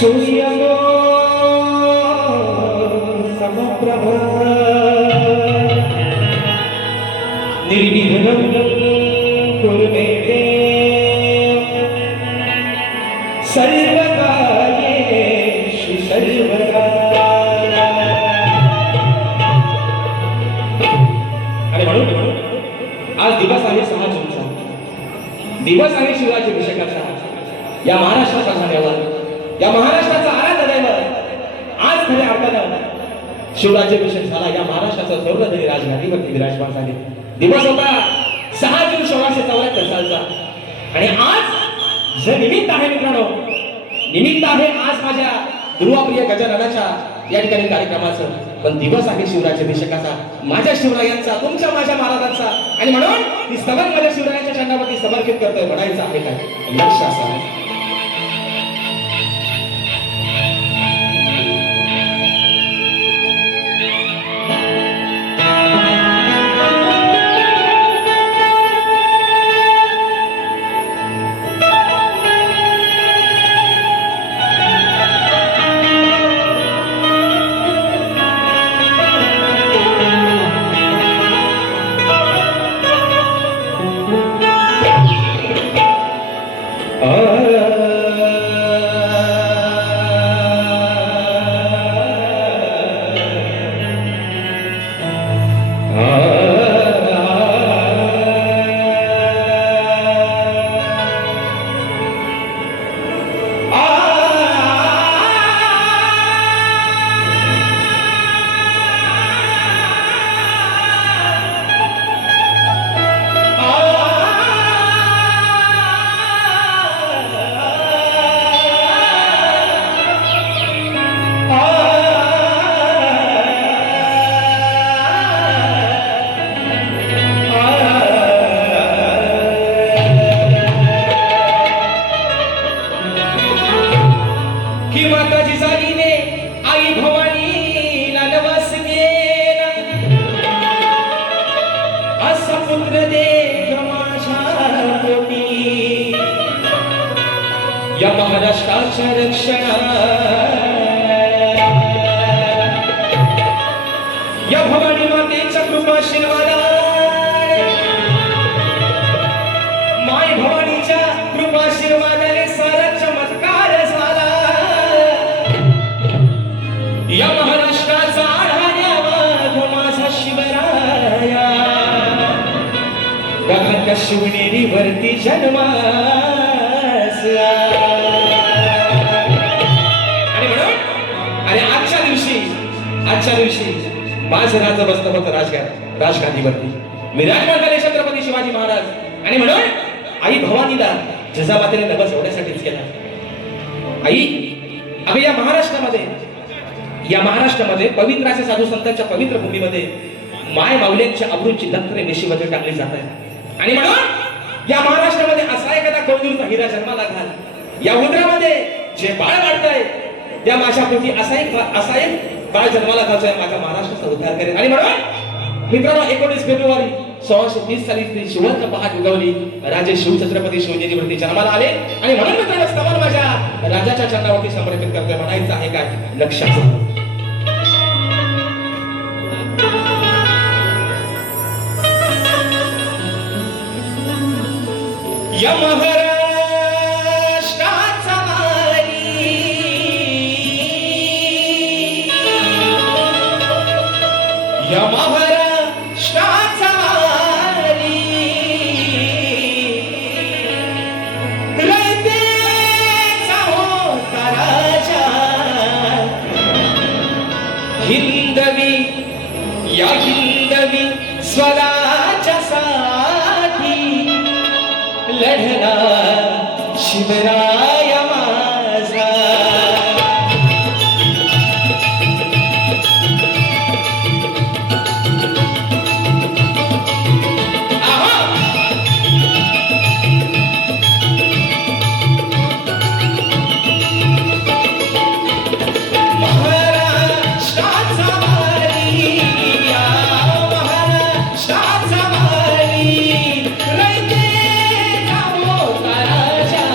सूर्यनो समप्रभ निर्विघ्नं कुरुते सर्वकार्येषु सर्वदा। अरे म्हणून आज दिवस आहे 6 जूनचा, दिवस आहे शिवराज्य अभिषेकाचा। या महाराष्ट्राचा झाल्यावर, या महाराष्ट्राचा आराध्य दैवत आज खऱ्या अर्थानं शिवराज्याभिषेक झाला। या महाराष्ट्राचा सर्वधनी राजघाटीवरती विराजमान झाले। दिवस होता 6 जून 1674 सालचा आणि आज जे निमित्त आहे मित्रांनो, निमित्त आहे आज माझ्या ध्रुवप्रिय गजाननाच्या या ठिकाणी कार्यक्रमाचं, पण दिवस आहे शिवराज्याभिषेकाचा, माझ्या शिवरायांचा, तुमच्या माझ्या महाराजांचा। आणि म्हणून ही स्तवन माझ्या शिवरायांच्या चरणावरती समर्पित करतोय। म्हणायचं आहे काय लक्ष असा या महाराष्ट्राच्या रक्षणा या भवानी मातेच्या कृपाशीर्वादाने, माय भवानीच्या कृपाशीर्वादाने सारा चमत्कार झाला। या महाराष्ट्राचा आढावा माझा शिवराया, बघा शिवनेरीवरती जन्मास आणि आजच्या दिवशी माझं राजा बसलं होतं राजगादीवरती, विराजमान झाले छत्रपती शिवाजी महाराज। आणि म्हणून आई भवानीला जिजामातेने नवस एवढ्यासाठीच केला। आई अगं या महाराष्ट्रामध्ये पवित्र असे साधू संतांच्या पवित्र भूमीमध्ये माय माऊल्यांच्या अमृतची लंकरे निशीमध्ये टाकली जात आहे। आणि म्हणून या महाराष्ट्रामध्ये असा एखादा कोळदूरचा हिरा जन्माला घाल, या उंदरामध्ये जे बाळ वाढतंय त्या माझ्या प्रती असा एक बाळ जन्माला घालतोय, माझ्या महाराष्ट्राचा उद्धार करेल। आणि म्हणून मित्रांनो 19 फेब्रुवारी 1630 साली शिवंत पहाट उगवली, राजे शिवछत्रपती शिवनेरीवरती जन्माला आले। आणि म्हणून मित्रांनो स्तवन माझ्या राजाच्या चरणावरती समर्पित करतोय। म्हणायचं आहे काय लक्षात या महाराष्ट्राचा वारी, या महाराष्ट्राचा वारी, रयतेचा होता राजा हिंदवी, या हिंदवी स्वराज्यासाठी लढला शिवराय माझा। महाराष्ट्राचा वारी, या महाराष्ट्राचा वारी, रयतेचा होता राजा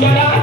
स्वरा